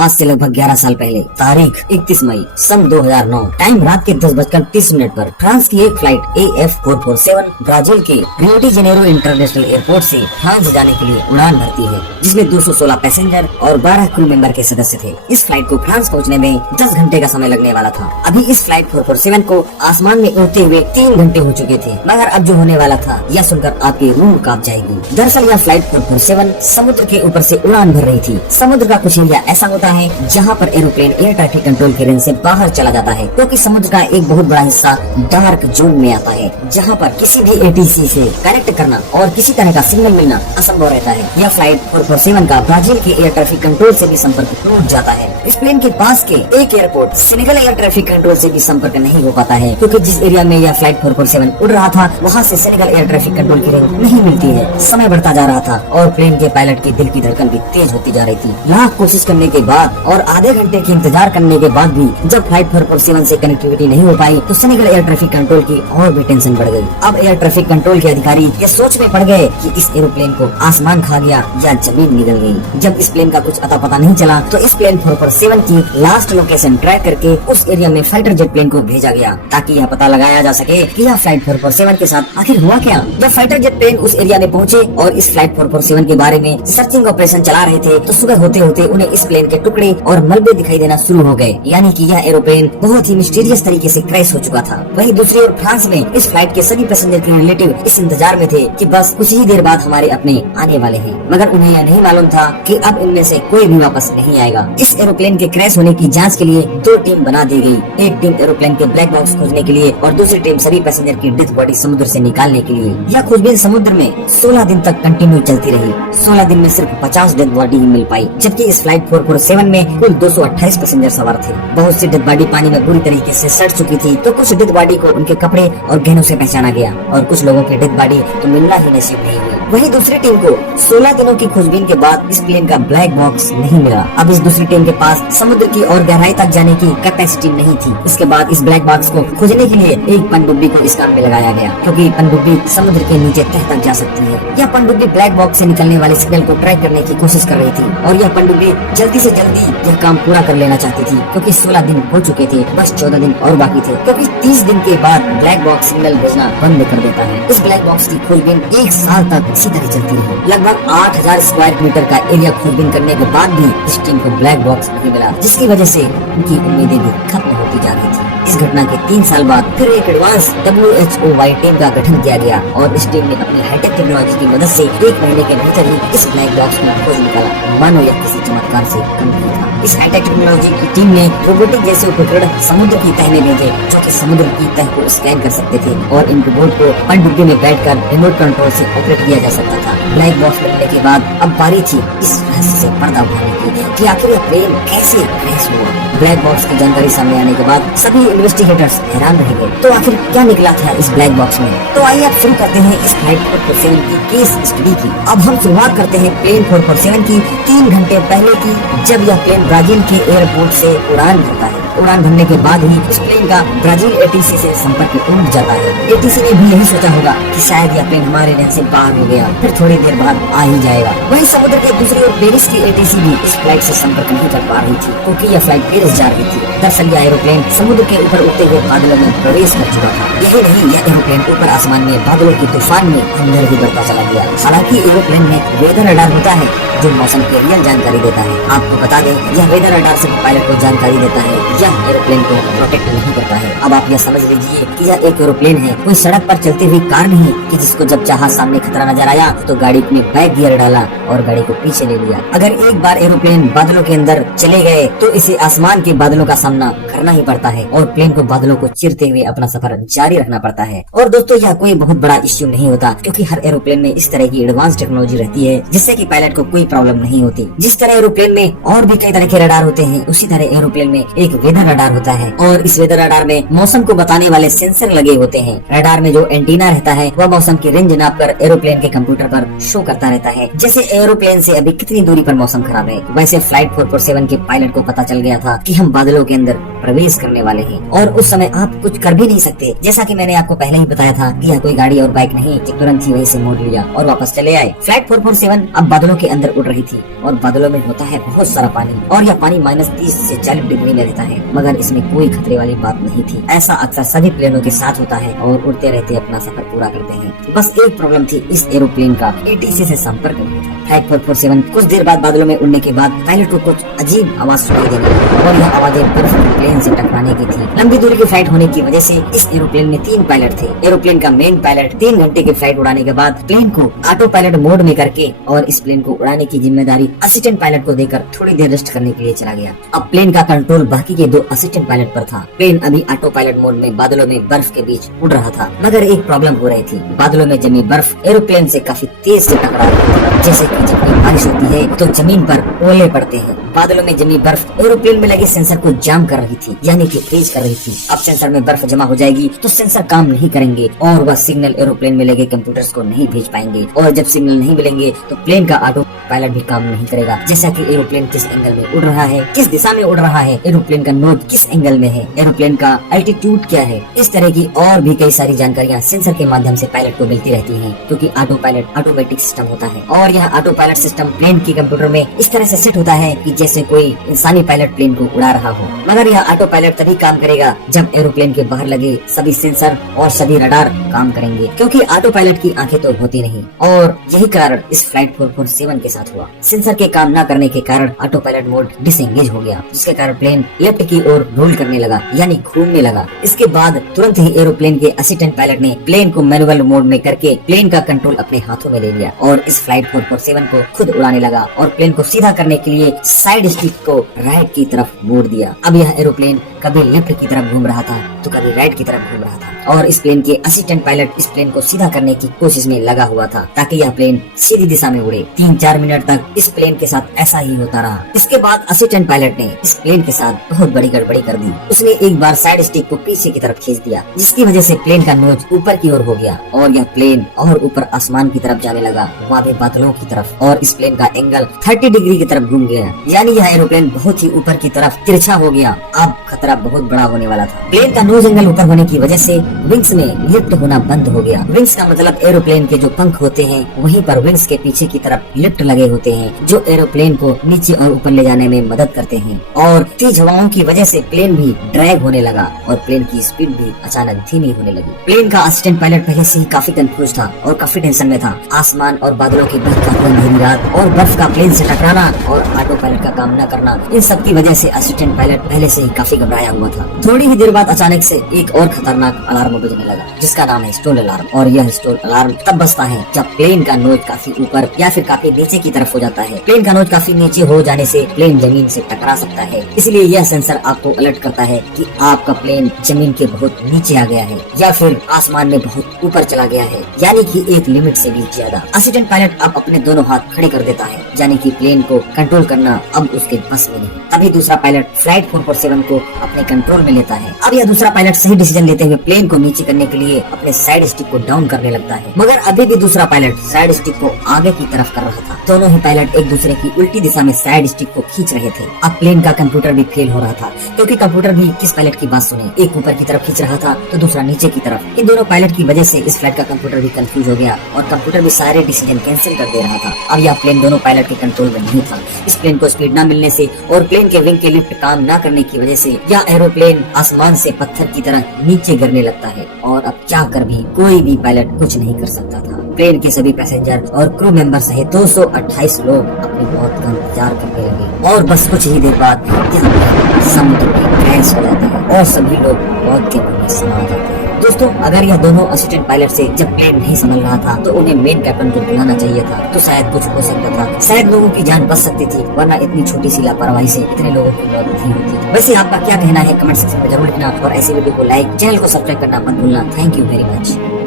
आज से लगभग 11 साल पहले, तारीख 31 मई सन 2009, टाइम रात के 10:30 पर फ्रांस की एक फ्लाइट AF447 ब्राजील के Rio de Janeiro international airport से फ्रांस जाने के लिए उड़ान भरती है, जिसमें 216 पैसेंजर और 12 क्रू मेंबर के सदस्य थे। इस फ्लाइट को फ्रांस पहुंचने में 10 घंटे का समय लगने वाला था। अभी इस फ्लाइट 447 को आसमान में उड़ते हुए 3 घंटे हो चुके थे, मगर अब जो होने वाला था यह सुनकर आपकी रूह कांप जाएगी। दरअसल यह फ्लाइट 447 समुद्र के ऊपर से उड़ान भर रही थी। समुद्र का कुछ एरिया ऐसा होता है जहाँ पर एरोप्लेन एयर ट्रैफिक कंट्रोल के रेंज से बाहर चला जाता है, क्योंकि समुद्र का एक बहुत बड़ा हिस्सा डार्क जोन में आता है, जहाँ पर किसी भी ATC से कनेक्ट करना और किसी तरह का सिग्नल मिलना असंभव रहता है। यह फ्लाइट 447 का ब्राजील के एयर ट्रैफिक कंट्रोल से भी संपर्क टूट जाता है। इस प्लेन के पास के एक airport Senegal air traffic control से भी संपर्क नहीं हो पाता है, क्योंकि जिस एरिया में यह फ्लाइट 447 उड़ रहा था वहाँ से सेनेगल एयर ट्रैफिक कंट्रोल की रेंज नहीं मिलती है। समय बढ़ता जा रहा था और प्लेन के पायलट की दिल की धड़कन भी तेज होती जा रही थी। लाख कोशिश करने के बाद और आधे घंटे की इंतजार करने के बाद भी जब फ्लाइट 447 से कनेक्टिविटी नहीं हो पाई तो सेनेगल एयर ट्रैफिक कंट्रोल की और भी टेंशन बढ़ गई। अब एयर ट्रैफिक कंट्रोल के अधिकारी ये सोच में पड़ गए कि इस एरोप्लेन को आसमान खा गया या जमीन निगल गई। जब इस प्लेन का कुछ अता पता नहीं चला तो इस प्लेन 447 की लास्ट लोकेशन ट्रैक करके उस एरिया में फाइटर जेट प्लेन को भेजा गया, ताकि यह पता लगाया जा सके कि यह फ्लाइट 447 के साथ आखिर हुआ क्या। जब फाइटर जेट प्लेन उस एरिया में पहुंचे और इस फ्लाइट 447 के बारे में सर्चिंग ऑपरेशन चला रहे थे तो सुबह होते होते उन्हें इस प्लेन के टुकड़े और मलबे दिखाई देना शुरू हो गए, यानी कि यह एरोप्लेन बहुत ही मिस्टीरियस तरीके से क्रैश हो चुका था। वहीं दूसरी ओर फ्रांस में इस फ्लाइट के सभी पैसेंजर के रिलेटिव इस इंतजार में थे कि बस कुछ ही देर बाद हमारे अपने आने वाले हैं, मगर उन्हें यह नहीं मालूम था कि अब इनमें से कोई भी वापस नहीं आएगा। इस एरोप्लेन के क्रैश होने की जांच के लिए 2 टीम बना दी गई। एक टीम एरोप्लेन के ब्लैक बॉक्स खोजने के लिए और दूसरी टीम सभी पैसेंजर की डेथ बॉडी समुद्र से निकालने के लिए। यह खोजबीन समुद्र में 16 दिन तक कंटिन्यू चलती रही। 16 दिन में सिर्फ 50 डेथ बॉडी ही मिल पाई, जबकि इस फ्लाइट 447 में कुल 228 पैसेंजर सवार थे। बहुत सी डेथ बॉडी पानी में बुरी तरीके से सड़ चुकी थी, तो कुछ डेथ बॉडी को उनके कपड़े और गहनों से पहचाना गया और कुछ लोगों की डेथ बॉडी तो मिलना ही नसीब नहीं हुई। वहीं दूसरी टीम को 16 दिनों की खोजबीन के बाद इस प्लेन का ब्लैक बॉक्स नहीं मिला। अब इस दूसरी टीम के पास समुद्र की और गहराई तक जाने की कैपेसिटी नहीं थी। इसके बाद इस ब्लैक बॉक्स को खोजने के लिए एक पनडुब्बी को इस काम पे लगाया गया, क्योंकि पनडुब्बी समुद्र के नीचे तह तक जा सकती है। यह पनडुब्बी ब्लैक बॉक्स से निकलने वाले सिग्नल को ट्रैक करने की कोशिश कर रही थी और यह पनडुब्बी जल्दी से जल्दी यह काम पूरा कर लेना चाहती थी, क्योंकि 16 दिन हो चुके थे, बस 14 दिन और बाकी थे, क्योंकि 30 दिन के बाद ब्लैक बॉक्स सिग्नल भेजना बंद कर देता है। इस ब्लैक बॉक्स की खोजबीन 1 साल तक इसी तरह चलती रही। लगभग 8000 स्क्वायर मीटर का एरिया खोजबीन करने के बाद भी इस टीम को ब्लैक बॉक्स नहीं मिला, जिसकी वजह से उनकी उम्मीदें भी खत्म होती जा रही थी। इस घटना के 3 साल बाद फिर एक एडवांस WHOY टीम का गठन किया गया और इस टीम ने अपनी हाईटेक टेक्नोलॉजी की मदद से 1 महीने के भीतर ही इस ब्लैक बॉक्स को खोज निकाला, मानो यह किसी चमत्कार से कम नहीं था। इस हाईटेक टेक्नोलॉजी की टीम ने रोबोटिक जैसे उपकरण समुद्र की तह में भेजे, जो कि समुद्र की तह को स्कैन कर सकते थे और इन रोबोट को पनडुब्बी में बैठकर रिमोट कंट्रोल से ऑपरेट किया जा सकता था। ब्लैक बॉक्स मिलने के बाद अब बारी थी इस रहस्य से पर्दा उठाने की कि आखिर यह प्लेन कैसे क्रैश हुआ। ब्लैक बॉक्स की जानकारी सामने आने के बाद सभी इन्वेस्टिगेटर्स हैरान रह गए। तो आखिर क्या निकला था इस ब्लैक बॉक्स में? तो आइए अब शुरू करते हैं इस फ्लाइट 447 की केस स्टडी की। अब हम शुरुआत करते हैं प्लेन 447 की 3 घंटे पहले की, जब यह प्लेन ब्राजील के एयरपोर्ट से उड़ान भरता है। उड़ान भरने के बाद ही इस प्लेन का ब्राजील ATC से संपर्क टूट जाता है। ATC ने भी यही सोचा होगा कि शायद यह प्लेन हमारे रेंज से बाहर हो गया, फिर थोड़ी देर बाद आ ही जाएगा। वहीं समुद्र के दूसरी ओर पेरिस की ATC भी इस फ्लाइट से संपर्क नहीं कर पा रही थी, क्योंकि यह फ्लाइट पेरिस जा रही थी। दरअसल यह एरोप्लेन समुद्र के ऊपर उड़ते हुए बादलों में प्रवेश कर चुका था। यही नहीं, यह एरोप्लेन ऊपर आसमान में बादलों के तूफान में अंदर ही बढ़ता चला गया। हालांकि एरोप्लेन में वेदर रडार होता है जो मौसम की रियल जानकारी देता है। आपको बता दें, यह वेदर रडार सिर्फ पायलट को जानकारी देता है, यह एरोप्लेन को प्रोटेक्ट नहीं करता है। अब आप यह समझ लीजिए कि यह एक एरोप्लेन है, कोई सड़क पर चलती हुई कार नहीं कि जिसको जब चाहा सामने खतरा नजर आया तो गाड़ी में बैक गियर डाला और गाड़ी को पीछे ले लिया। अगर एक बार एरोप्लेन बादलों के अंदर चले गए तो इसे आसमान के बादलों का सामना करना ही पड़ता है और प्लेन को बादलों को चीरते हुए अपना सफर जारी रखना पड़ता है। और दोस्तों, यह कोई बहुत बड़ा इश्यू नहीं होता, क्योंकि हर एरोप्लेन में इस तरह की एडवांस टेक्नोलॉजी रहती है जिससे कि पायलट को कोई प्रॉब्लम नहीं होती। जिस तरह एरोप्लेन में और भी कई तरह के रडार होते हैं, उसी तरह एरोप्लेन में एक वेदर वेदर रडार होता है और इस वेदर रडार में मौसम को बताने वाले सेंसर लगे होते हैं। रडार में जो एंटीना रहता है वह मौसम की रेंज नापकर एरोप्लेन के कंप्यूटर पर शो करता रहता है। जैसे एरोप्लेन से अभी कितनी दूरी पर मौसम खराब है, वैसे फ्लाइट 447 के पायलट को पता चल गया था कि हम बादलों के अंदर प्रवेश करने वाले हैं और उस समय आप कुछ कर भी नहीं सकते। जैसा कि मैंने आपको पहले ही बताया था कि यह कोई गाड़ी और बाइक नहीं, कि तुरंत ही वहीं से मोड़ लिया और वापस चले आए। फ्लाइट 447 अब बादलों के अंदर उड़ रही थी और बादलों में होता है बहुत सारा पानी और यह पानी -30 से 40 डिग्री में रहता है, मगर इसमें कोई खतरे वाली बात नहीं थी। ऐसा अक्सर सभी प्लेनों के साथ होता है और उड़ते रहते अपना सफर पूरा करते हैं। बस एक प्रॉब्लम थी, इस एरोप्लेन का ATC से संपर्क नहीं था। फ्लाइट 447 कुछ देर बाद बादलों में उड़ने के बाद पायलट को कुछ अजीब आवाज सुनाई देने लगी और यह आवाजें बर्फ के प्लेन से टकराने की थी। लंबी दूरी की फ्लाइट होने की वजह से इस एरोप्लेन में 3 पायलट थे। एरोप्लेन का मेन पायलट 3 घंटे की फ्लाइट उड़ाने के बाद प्लेन को ऑटो पायलट मोड में करके और इस प्लेन को उड़ाने की जिम्मेदारी असिस्टेंट पायलट को देकर थोड़ी देर रेस्ट करने के लिए चला गया। अब प्लेन का कंट्रोल बाकी के 2 असिस्टेंट पायलट पर था। प्लेन अभी ऑटो पायलट मोड में बादलों में बर्फ के बीच उड़ रहा था, मगर एक प्रॉब्लम हो रही थी। बादलों में जमी बर्फ एरोप्लेन से काफी तेज से टकरा रही थी। जैसे कि जब बारिश होती है तो जमीन पर ओले पड़ते हैं, बादलों में जमी बर्फ एरोप्लेन में लगे सेंसर को जाम कर रही थी, यानी कि तेज कर रही थी। अब सेंसर में बर्फ जमा हो जाएगी तो सेंसर काम नहीं करेंगे और वह सिग्नल एरोप्लेन में लगे कंप्यूटर्स को नहीं भेज पाएंगे और जब सिग्नल नहीं मिलेंगे तो प्लेन का ऑटो पायलट भी काम नहीं करेगा। जैसा कि एरोप्लेन किस एंगल में उड़ रहा है, किस दिशा में उड़ रहा है, एरोप्लेन का नोज किस एंगल में है, एरोप्लेन का अल्टीट्यूड क्या है, इस तरह की और भी कई सारी जानकारियाँ सेंसर के माध्यम से पायलट को मिलती रहती है, क्योंकि ऑटो पायलट ऑटोमेटिक सिस्टम होता है और यह ऑटो पायलट सिस्टम प्लेन की कंप्यूटर में इस तरह से सेट होता है कि जैसे कोई इंसानी पायलट प्लेन को उड़ा रहा हो। मगर यह ऑटो पायलट तभी काम करेगा जब एरोप्लेन के बाहर लगे सभी सेंसर और सभी रडार काम करेंगे, क्योंकि ऑटो पायलट की आंखें तो होती नहीं और यही कारण इस फ्लाइट 447 के साथ हुआ। सेंसर के काम न करने के कारण ऑटो पायलट मोड डिसएंगेज हो गया, जिसके कारण प्लेन लेफ्ट की ओर रोल करने लगा, यानी घूमने लगा। इसके बाद तुरंत ही एरोप्लेन के असिस्टेंट पायलट ने प्लेन को मैनुअल मोड में करके प्लेन का कंट्रोल अपने हाथों में ले लिया और इस फ्लाइट 447 को खुद उड़ाने लगा और प्लेन को सीधा करने के लिए साइड स्टिक को राइट की तरफ मोड़ दिया। अब यह एरोप्लेन कभी लेफ्ट की तरफ घूम रहा था तो कभी राइट की तरफ घूम रहा था और इस प्लेन के असिस्टेंट पायलट इस प्लेन को सीधा करने की कोशिश में लगा हुआ था ताकि यह प्लेन सीधी दिशा में उड़े। 3-4 मिनट तक इस प्लेन के साथ ऐसा ही होता रहा। इसके बाद असिस्टेंट पायलट ने इस प्लेन के साथ बहुत बड़ी गड़बड़ी कर दी। उसने एक बार साइड स्टिक को पीछे की तरफ खींच दिया, जिसकी वजह से प्लेन का नोज ऊपर की ओर हो गया और यह प्लेन और ऊपर आसमान की तरफ जाने लगा, वहाँ भी बादलों की तरफ, और इस प्लेन का एंगल 30 डिग्री की तरफ घूम गया, यानी यह एरोप्लेन बहुत ही ऊपर की तरफ तिरछा हो गया। अब खतरा बहुत बड़ा होने वाला था। प्लेन का नोज एंगल ऊपर होने की वजह से विंग्स में लिफ्ट होना बंद हो गया। विंग्स का मतलब एरोप्लेन के जो पंख होते हैं वहीं पर विंग्स के पीछे की तरफ लिफ्ट लगे होते हैं जो एरोप्लेन को नीचे और ऊपर ले जाने में मदद करते हैं। और तेज हवाओं की वजह से प्लेन भी ड्रैग होने लगा और प्लेन की स्पीड भी अचानक धीमी होने लगी। प्लेन का असिस्टेंट पायलट पहले से ही काफी कंफ्यूज था और काफी टेंशन में था। आसमान और बादलों के बीच का अंधेरी रात और बर्फ का प्लेन से टकराना और ऑटो पायलट का काम न करना, इन सब की वजह से असिस्टेंट पायलट पहले से ही काफी घबराया हुआ था। थोड़ी ही देर बाद अचानक से एक और खतरनाक अलार्म बजने लगा, जिसका नाम है स्टॉल अलार्म। और यह स्टॉल अलार्म तब बजता है जब प्लेन का नोज काफी ऊपर या फिर काफी नीचे की तरफ हो जाता है। प्लेन का नोज काफी नीचे हो जाने से प्लेन जमीन से टकरा सकता है, इसलिए यह सेंसर आपको अलर्ट करता है कि आपका प्लेन जमीन के बहुत नीचे आ गया है या फिर आसमान में बहुत ऊपर चला गया है, यानी कि एक लिमिट से भी ज्यादा। असिस्टेंट पायलट अब अपने दोनों हाथ खड़े कर देता है, यानी कि प्लेन को कंट्रोल करना अब उसके बस में नहीं। तभी दूसरा पायलट फ्लाइट 447 को अपने कंट्रोल में लेता है। अब यह दूसरा पायलट सही डिसीजन लेते हुए प्लेन को नीचे करने के लिए अपने साइड स्टिक को डाउन करने लगता है, मगर अभी भी दूसरा पायलट साइड स्टिक को आगे की तरफ कर रहा था। दोनों ही पायलट एक दूसरे की उल्टी दिशा में साइड स्टिक को खींच रहे थे। अब प्लेन का कंप्यूटर भी फेल हो रहा था, क्योंकि कंप्यूटर भी किस पायलट की बात सुने, एक ऊपर की तरफ खींच रहा था तो दूसरा नीचे की तरफ। इन दोनों पायलट की वजह से इस फ्लाइट का कंप्यूटर भी कंफ्यूज हो गया और कंप्यूटर भी सारे डिसीजन कैंसिल कर दे रहा था। अब यह प्लेन दोनों पायलट के कंट्रोल में नहीं था। इस प्लेन को स्पीड न मिलने से और प्लेन के विंग के लिफ्ट काम न करने की वजह से यह एरोप्लेन आसमान से पत्थर की तरह नीचे गिरने लगता है और अब चाह कर भी कोई भी पायलट कुछ नहीं कर सकता था। प्लेन के सभी पैसेंजर और क्रू मेंबर सहित 228 लोग अपनी मौत का इंतजार करने लगे और बस कुछ ही देर बाद यह समुद्र में क्रैश हो जाता है और सभी लोग मौत के मुंह में समा जाते हैं। दोस्तों, अगर यह दोनों असिस्टेंट पायलट से जब प्लेन नहीं संभल रहा था तो उन्हें मेन कैप्टन को बुलाना चाहिए था, तो शायद कुछ हो सकता था, शायद लोगों की जान बच सकती थी, वरना इतनी छोटी सी लापरवाही से इतने लोगों की मौत नहीं होती। वैसे आपका क्या कहना है कमेंट सेक्शन में जरूर लिखना और ऐसे वीडियो को लाइक, चैनल को सब्सक्राइब करना मत भूलना। Thank you very much.